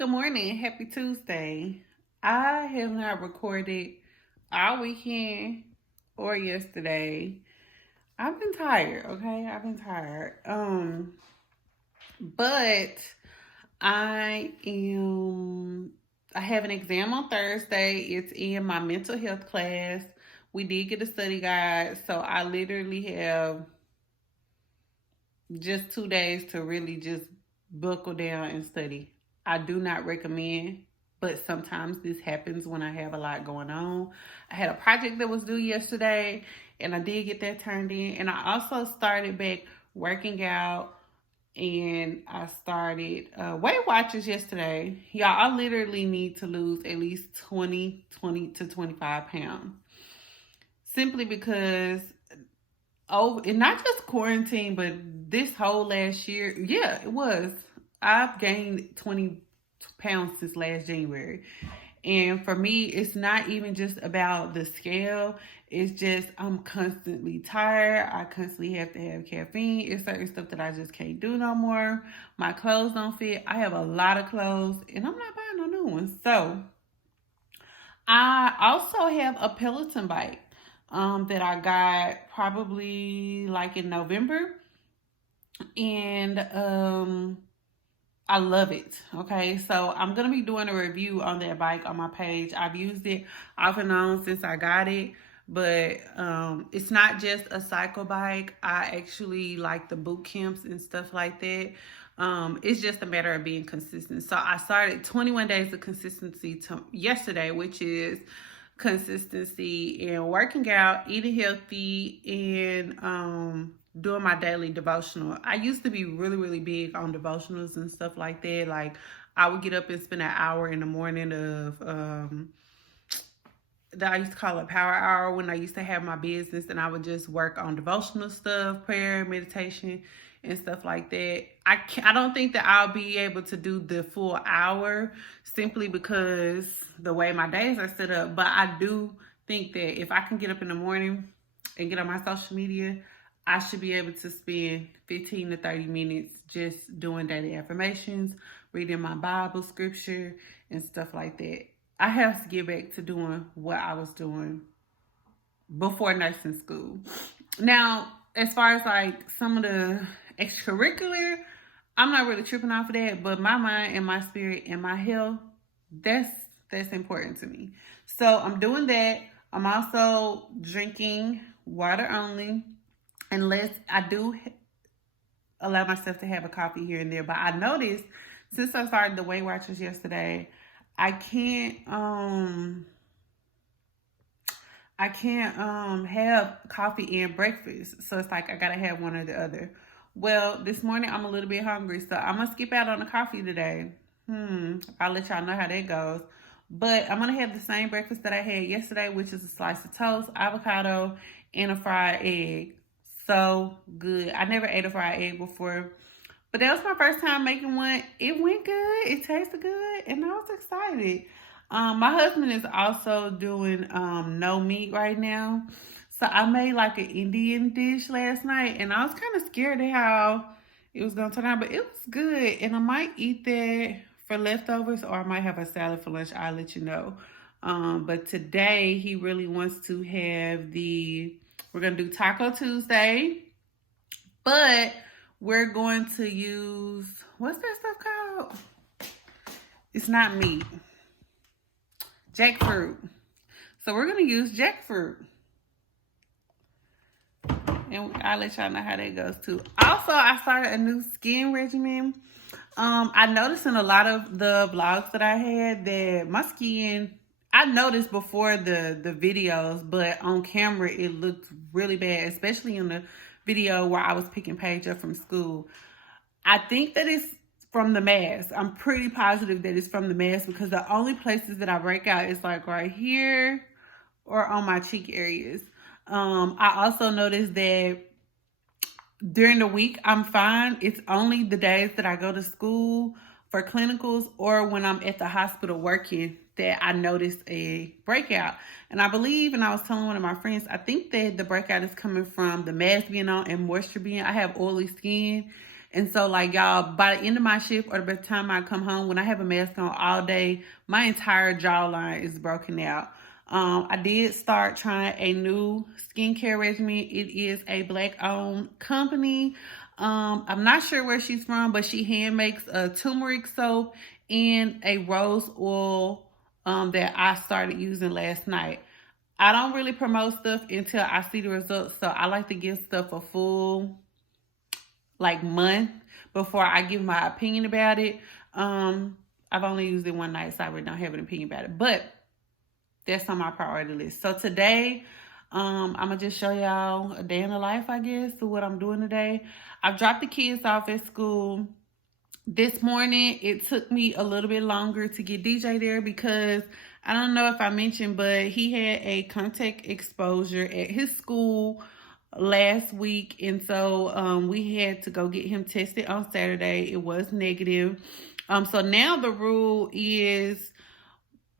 Good morning. Happy Tuesday. I have not recorded all weekend or yesterday. I've been tired, okay? I've been tired. But I have an exam on Thursday. It's in my mental health class. We did get a study guide, so I literally have just 2 days to really just buckle down and study. I do not recommend, but sometimes this happens when I have a lot going on. I had a project that was due yesterday, and I did get that turned in. And I also started back working out, and I started Weight Watchers yesterday. Y'all, I literally need to lose at least 20 to 25 pounds. Simply because and not just quarantine, but this whole last year, yeah, it was. I've gained 20 pounds since last January. And for me, it's not even just about the scale. It's just I'm constantly tired. I constantly have to have caffeine. It's certain stuff that I just can't do no more. My clothes don't fit. I have a lot of clothes, and I'm not buying no new ones. So I also have a Peloton bike that I got probably like in November. And I love it. Okay, so I'm gonna be doing a review on that bike on my page. I've used it off and on since I got it, but it's not just a cycle bike. I actually like the boot camps and stuff like that. It's just a matter of being consistent. So I started 21 days of consistency to yesterday, which is consistency in working out, eating healthy, and doing my daily devotional. I used to be really, really big on devotionals and stuff like that. Like I would get up and spend an hour in the morning of that I used to call it power hour when I used to have my business, and I would just work on devotional stuff, prayer, meditation, and stuff like that. I don't think that I'll be able to do the full hour simply because the way my days are set up. But I do think that if I can get up in the morning and get on my social media, I should be able to spend 15 to 30 minutes just doing daily affirmations, reading my Bible scripture, and stuff like that. I have to get back to doing what I was doing before nursing school. Now, as far as like some of the extracurricular, I'm not really tripping off of that, but my mind and my spirit and my health, that's important to me. So I'm doing that. I'm also drinking water only, unless I do allow myself to have a coffee here and there. But I noticed since I started the Weight Watchers yesterday, I can't have coffee and breakfast. So it's like I gotta have one or the other. Well, this morning I'm a little bit hungry, so I'm gonna skip out on the coffee today. I'll let y'all know how that goes. But I'm gonna have the same breakfast that I had yesterday, which is a slice of toast, avocado, and a fried egg. So good. I never ate a fried egg before, but that was my first time making one. It went good. It tasted good, and I was excited. My husband is also doing no meat right now. So I made like an Indian dish last night, and I was kind of scared of how it was gonna turn out, but it was good. And I might eat that for leftovers, or I might have a salad for lunch. I'll let you know. But today he really wants to have we're gonna do Taco Tuesday, but we're going to use, what's that stuff called? It's not meat. Jackfruit. So we're going to use jackfruit. And I'll let y'all know how that goes too. Also, I started a new skin regimen. I noticed in a lot of the vlogs that I had that my skin, I noticed before the videos, but on camera it looked really bad, especially in the video where I was picking Paige up from school. I think that it's from the mask. I'm pretty positive that it's from the mask because the only places that I break out is like right here or on my cheek areas. I also noticed that during the week, I'm fine. It's only the days that I go to school for clinicals or when I'm at the hospital working that I noticed a breakout. And I believe, and I was telling one of my friends, I think that the breakout is coming from the mask being on and moisture being. I have oily skin, And so, like, y'all, by the end of my shift or by the time I come home, when I have a mask on all day, my entire jawline is broken out. I did start trying a new skincare regimen. It is a Black-owned company. I'm not sure where she's from, but she hand makes a turmeric soap and a rose oil that I started using last night. I don't really promote stuff until I see the results, so I like to give stuff a full like month before I give my opinion about it. I've only used it one night, so I really don't have an opinion about it. But that's on my priority list. So today, I'm gonna just show y'all a day in the life, I guess, of what I'm doing today. I've dropped the kids off at school. This morning, it took me a little bit longer to get DJ there because I don't know if I mentioned, but he had a contact exposure at his school last week. And so we had to go get him tested on Saturday. It was negative. So now the rule is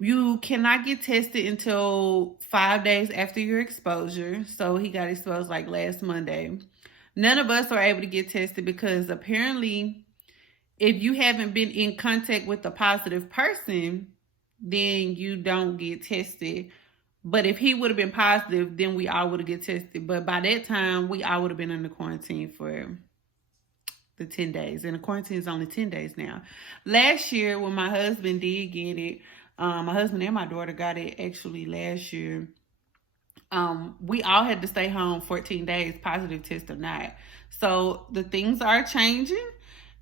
you cannot get tested until 5 days after your exposure. So he got exposed like last Monday. None of us are able to get tested because apparently if you haven't been in contact with a positive person, then you don't get tested. But if he would have been positive, then we all would have get tested. But by that time, we all would have been in the quarantine for the 10 days. And the quarantine is only 10 days now. Last year, when my husband did get it, my husband and my daughter got it actually last year. We all had to stay home 14 days, positive test or not. So the things are changing.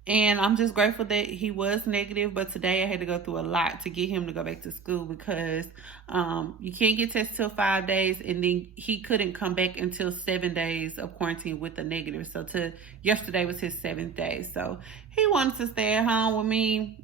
And I'm just grateful that he was negative. But today I had to go through a lot to get him to go back to school because you can't get tested till 5 days. And then he couldn't come back until 7 days of quarantine with a negative. So yesterday was his 7th day. So he wanted to stay at home with me.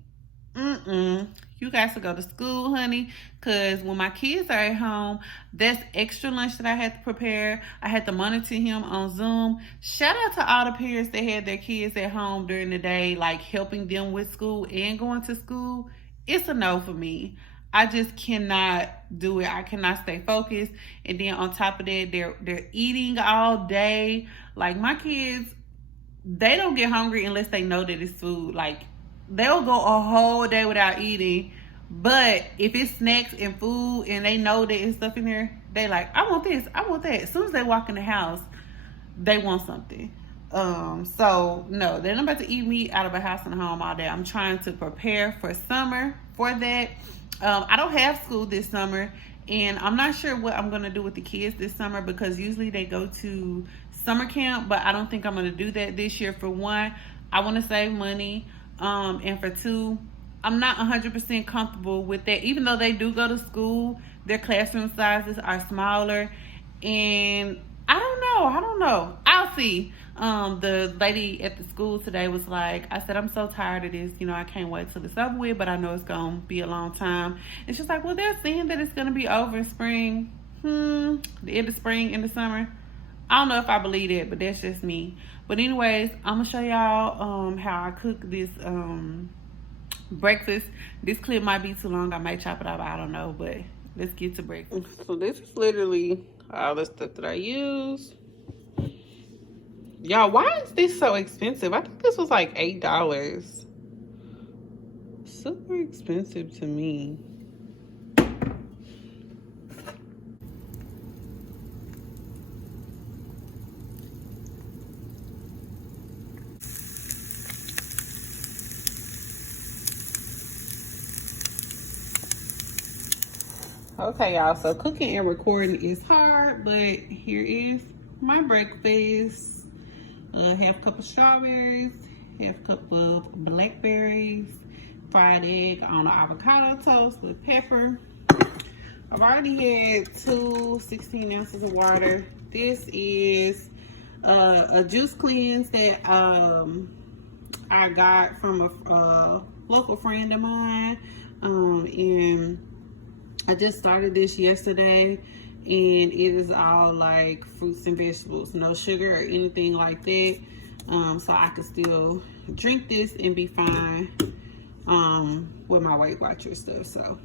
You guys to go to school, honey, because when my kids are at home, that's extra lunch that I had to prepare. I had to monitor him on Zoom. Shout out to all the parents that had their kids at home during the day, like helping them with school and going to school. It's a no for me. I just cannot do it. I cannot stay focused. And then on top of that, they're eating all day. Like my kids, they don't get hungry unless they know that it's food. Like they'll go a whole day without eating, but if it's snacks and food and they know that it's stuff in there, they like, I want this, I want that. As soon as they walk in the house, they want something. So no, they're not about to eat meat out of a house and home all day. I'm trying to prepare for summer for that. I don't have school this summer, and I'm not sure what I'm gonna do with the kids this summer because usually they go to summer camp, but I don't think I'm gonna do that this year. For one, I want to save money. And for two, I'm not 100% comfortable with that. Even though they do go to school, their classroom sizes are smaller. And I don't know. I'll see. The lady at the school today was like, I said, I'm so tired of this. I can't wait till it's over with, but I know it's going to be a long time. And she's like, well, they're saying that it's going to be over in spring. The end of spring, end of summer. I don't know if I believe it, but that's just me. But anyways, I'm going to show y'all how I cook this breakfast. This clip might be too long. I might chop it up. I don't know, but let's get to breakfast. So this is literally all the stuff that I use. Y'all, why is this so expensive? I think this was like $8. Super expensive to me. Okay, y'all, so cooking and recording is hard, but here is my breakfast. Half cup of strawberries, half cup of blackberries, fried egg on an avocado toast with pepper. I've already had 16 ounces of water. This is a juice cleanse that I got from a local friend of mine, and I just started this yesterday, and it is all like fruits and vegetables, no sugar or anything like that. So I can still drink this and be fine with my Weight Watcher stuff. So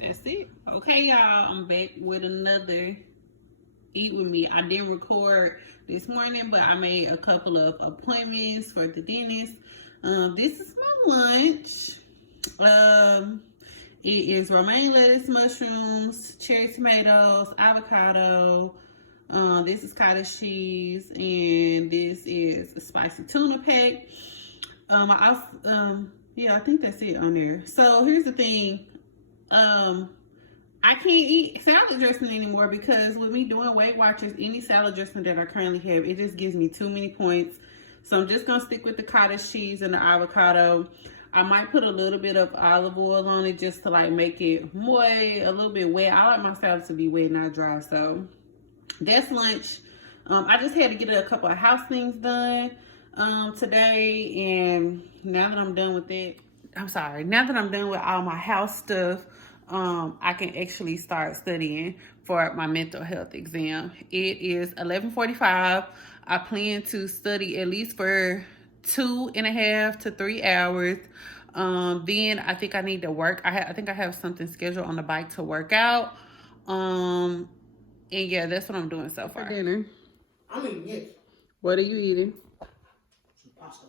that's it. Okay, y'all, I'm back with another Eat With Me. I didn't record this morning, but I made a couple of appointments for the dentist. This is my lunch. It is romaine lettuce, mushrooms, cherry tomatoes, avocado. This is cottage cheese, and this is a spicy tuna pack. Yeah, I think that's it on there. So here's the thing. I can't eat salad dressing anymore because with me doing Weight Watchers, any salad dressing that I currently have, it just gives me too many points. So I'm just going to stick with the cottage cheese and the avocado. I might put a little bit of olive oil on it just to like make it moist, a little bit wet. I like my salad to be wet, not dry. So that's lunch. I just had to get a couple of house things done today. And now that I'm done with that, now that I'm done with all my house stuff, I can actually start studying for my mental health exam. It is 11:45. I plan to study at least for 2.5 to 3 hours. Then I think I need to work. I think I have something scheduled on the bike to work out. And yeah, that's what I'm doing so far. For dinner. I'm eating this. What are you eating? Some pasta.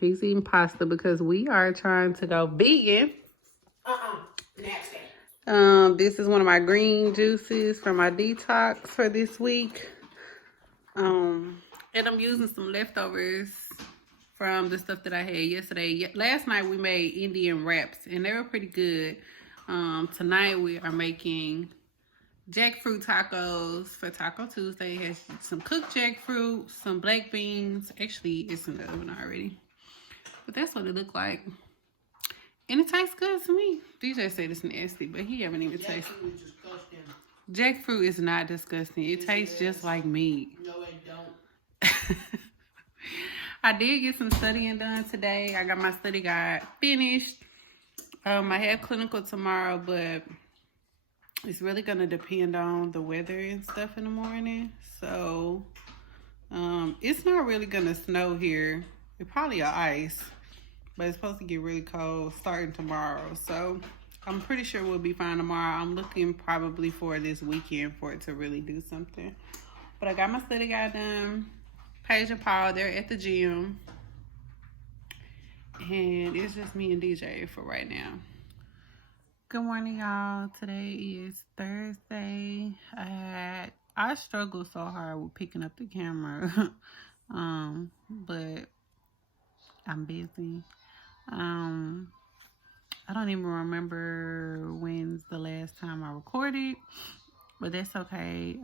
He's eating pasta because we are trying to go vegan. Nasty. This is one of my green juices for my detox for this week. And I'm using some leftovers from the stuff that I had yesterday. Last night we made Indian wraps and they were pretty good. Tonight we are making jackfruit tacos for Taco Tuesday. It has some cooked jackfruit, some black beans. Actually, it's in the oven already. But that's what it looked like. And it tastes good to me. DJ said it's nasty, but he haven't even tasted it. Jackfruit is disgusting. Jackfruit is not disgusting. It tastes just like meat. No, it don't. I did get some studying done today. I got my study guide finished. I have clinical tomorrow, but it's really going to depend on the weather and stuff in the morning. So, it's not really going to snow here. It probably will ice. But it's supposed to get really cold starting tomorrow. So I'm pretty sure we'll be fine tomorrow. I'm looking probably for this weekend for it to really do something. But I got my study guide done. Paige and Paul, they're at the gym. And it's just me and DJ for right now. Good morning, y'all. Today is Thursday. I struggled so hard with picking up the camera. But I'm busy. I don't even remember when's the last time I recorded, but that's okay.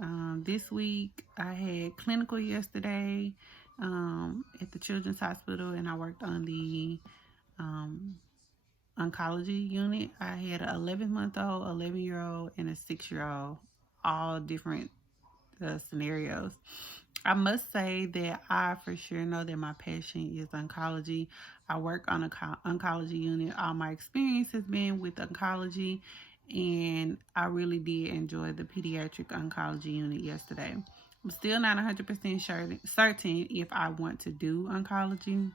This week I had clinical yesterday at the Children's Hospital, and I worked on the oncology unit. I had an 11-month-old, 11-year-old, and a 6-year-old, all different scenarios. I must say that I for sure know that my passion is oncology. I work on an oncology unit. All my experience has been with oncology, and I really did enjoy the pediatric oncology unit yesterday. I'm still not 100% certain if I want to do oncology.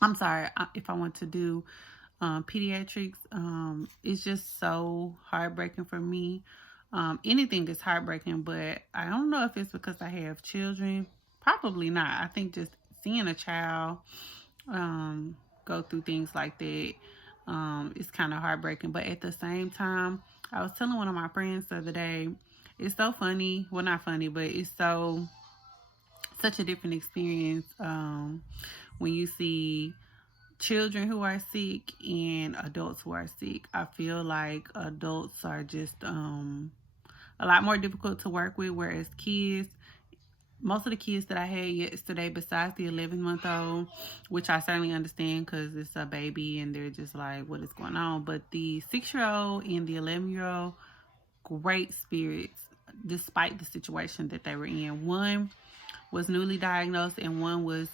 I'm sorry, if I want to do pediatrics. It's just so heartbreaking for me. Anything is heartbreaking, but I don't know if it's because I have children. Probably not. I think just seeing a child go through things like that is kind of heartbreaking. But at the same time, I was telling one of my friends the other day, it's so funny. Well, not funny, but it's such a different experience when you see children who are sick and adults who are sick. I feel like adults are just a lot more difficult to work with, whereas kids, most of the kids that I had yesterday, besides the 11-month-old, which I certainly understand because it's a baby and they're just like, what is going on? But the 6-year-old and the 11-year-old, great spirits, despite the situation that they were in. One was newly diagnosed and one was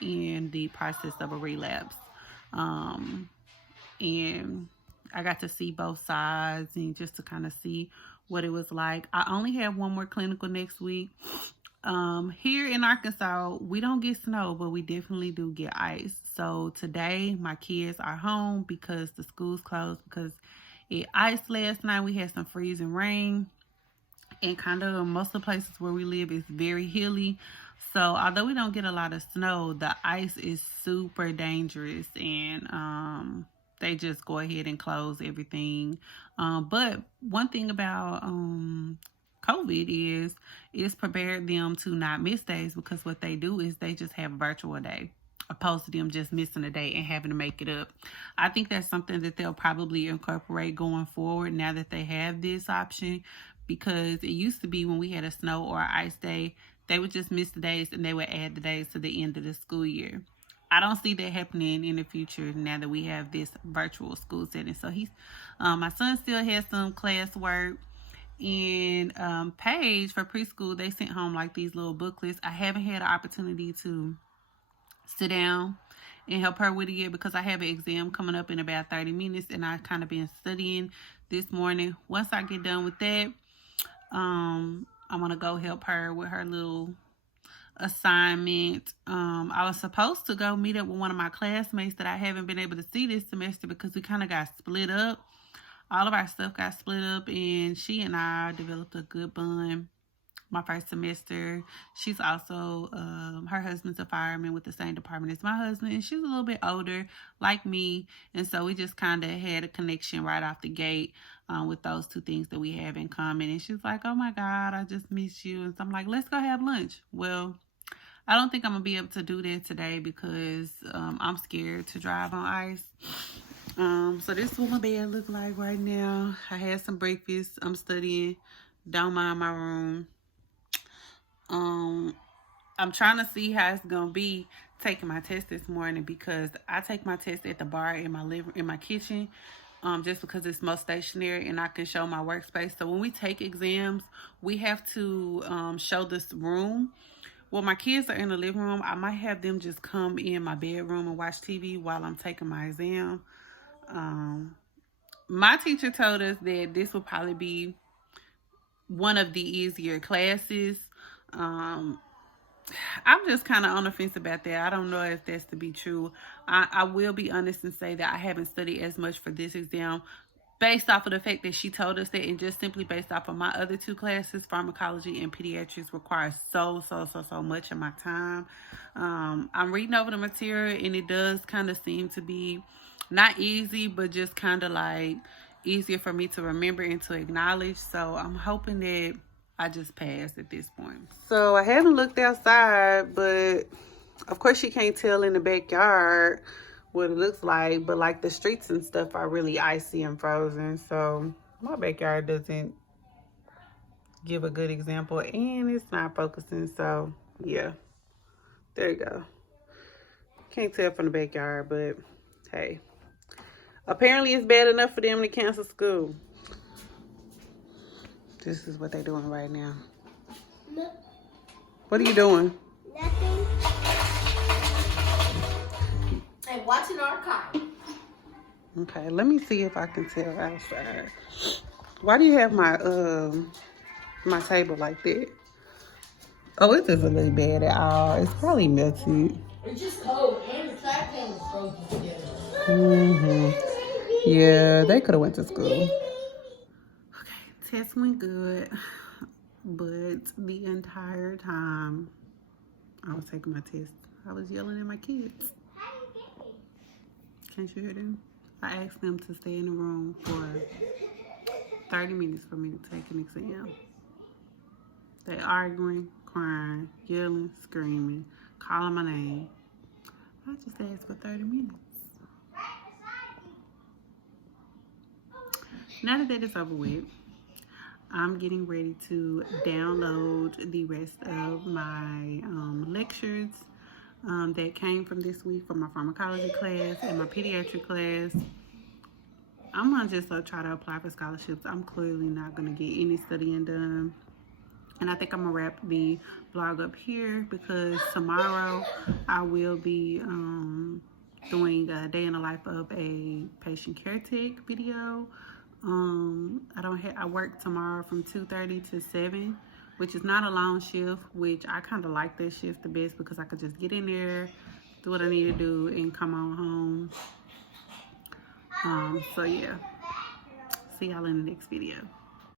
in the process of a relapse. And I got to see both sides and just to kind of see what it was like. I only have one more clinical next week. Here in Arkansas, we don't get snow, but we definitely do get ice. So today, my kids are home because the school's closed because it iced last night. We had some freezing rain. and kind of most of the places where we live is very hilly. So although we don't get a lot of snow, the ice is super dangerous, and they just go ahead and close everything. But one thing about COVID is it's prepared them to not miss days, because what they do is they just have a virtual day, opposed to them just missing a day and having to make it up. I think that's something that they'll probably incorporate going forward now that they have this option, because it used to be when we had a snow or ice day, they would just miss the days and they would add the days to the end of the school year. I don't see that happening in the future now that we have this virtual school setting. So my son still has some classwork. And Paige, for preschool, they sent home like these little booklets. I haven't had an opportunity to sit down and help her with it yet, because I have an exam coming up in about 30 minutes, and I kind of been studying this morning. Once I get done with that, I'm gonna go help her with her little assignment. I was supposed to go meet up with one of my classmates that I haven't been able to see this semester, because we kind of got split up. All of our stuff got split up, and she and I developed a good bond my first semester. She's also, her husband's a fireman with the same department as my husband, and she's a little bit older like me, and so we just kind of had a connection right off the gate with those two things that we have in common. And she's like, oh my God, I just miss you. And so I'm like, let's go have lunch. Well, I don't think I'm gonna be able to do that today, because I'm scared to drive on ice. So this is what my bed look like right now. I had some breakfast. I'm studying. Don't mind my room. I'm trying to see how it's gonna be taking my test this morning, because I take my test at the bar in my kitchen, just because it's most stationary and I can show my workspace. So when we take exams, we have to show this room. Well, my kids are in the living room. I might have them just come in my bedroom and watch TV while I'm taking my exam. My teacher told us that this will probably be one of the easier classes. I'm just kind of on the fence about that. I don't know if that's to be true. I will be honest and say that I haven't studied as much for this exam, based off of the fact that she told us that, and just simply based off of my other two classes, pharmacology and pediatrics, requires so much of my time. I'm reading over the material, and it does kind of seem to be not easy, but just kind of like easier for me to remember and to acknowledge. So I'm hoping that I just passed at this point. So I haven't looked outside, but of course you can't tell in the backyard what it looks like, but like the streets and stuff are really icy and frozen. So my backyard doesn't give a good example, and it's not focusing. So yeah, there you go. Can't tell from the backyard, but hey, apparently it's bad enough for them to cancel school. This is what they're doing right now. No. What are you doing? Nothing. And watching archive. Okay, let me see if I can tell outside. Why do you have my my table like that? Oh, it doesn't look bad at all. It's probably melted. It's just cold, and the trash can was frozen together. Yeah, they could have went to school. Okay, test went good, but the entire time I was taking my test, I was yelling at my kids. Can't you hear them? I asked them to stay in the room for 30 minutes for me to take an exam. They arguing, crying, yelling, screaming, calling my name. I just asked for 30 minutes. Now that is over with, I'm getting ready to download the rest of my lectures that came from this week from my pharmacology class and my pediatric class. I'm gonna just try to apply for scholarships. I'm clearly not gonna get any studying done. And I think I'm gonna wrap the blog up here, because tomorrow I will be doing a day in the life of a patient care tech video. I work tomorrow from 2:30 to 7, which is not a long shift, which I kind of like that shift the best, because I could just get in there, do what I need to do, and come on home. So yeah, see y'all in the next video.